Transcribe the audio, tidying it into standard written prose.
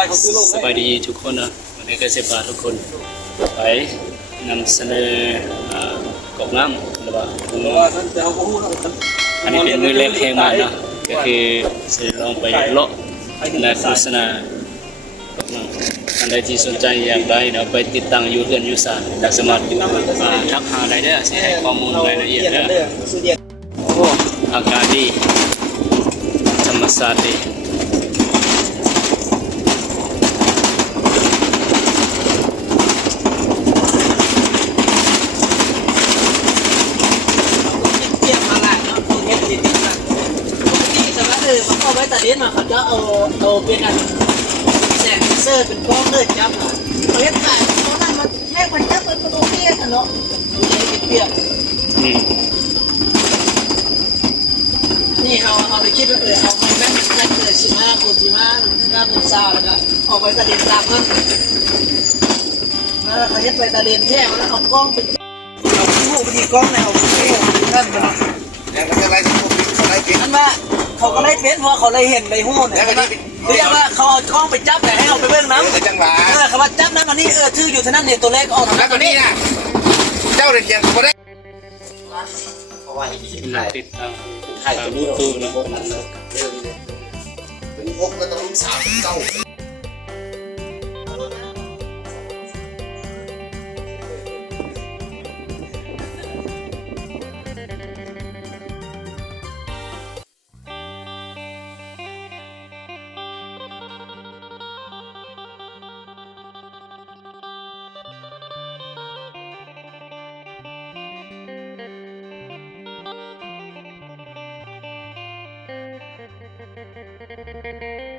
สบายดีทุกคนนะวันนี้ก็จะพาทุกคนไปนำเสนอกอกน้ำหรือว่าอันนี้เป็นมือเล็กแห่งมันเนาะก็คือจะลองไปเลาะในโฆษณากอกน้ำอันใดที่สนใจอยากได้เนาะไปติดตั้งอยู่เรือนอยู่ศาลแต่สามารถทักหาได้เด้อสิให้ข้อมูลรายละเอียดเด้อโอ้อากาศดีธรรมชาติดีเอาไว้แต่เด็ดมาเขาจะเอาเป็นอันแสงเซอร์เป็นกล้องเลยจับเขาเรียกถ่ายตอนนั้นมันแค่มันจับเป็นกระดูกเตี้ยกันเนาะดูเลยเปียกนี่เอาไปคิดว่าเอาไปแม่งใช้เกิด15 คนซาแล้วก็เอาไว้แต่เด็ดตามนั้นแล้วเขาเรียกไปแต่เด็ดแค่แล้วเอากล้องเป็นเอาคู่ไปที่กล้องเนี่ยเอาคู่นั่นมันยังก็อะไรที่ผมอะไรกินอันว่าเขาก็ได้เป็นเพราะเขาได้เห็นในหูเนี่ยเรียกว่าเขาเอากล้องไปจับแต่ให้เอาไปเบื้องน้ำจังหวะเขาว่าจับนั้นตอนนี้ชื่ออยู่ที่นั่นเนี่ยตัวเลขออกทาง แล้วตอนนี้นะเจ้าเรียนเขาได้เอาไว้ติดตั้งถ่ายตัวนี้ตู้นะเป็นพกก็ต้อง3 เก้าThank you.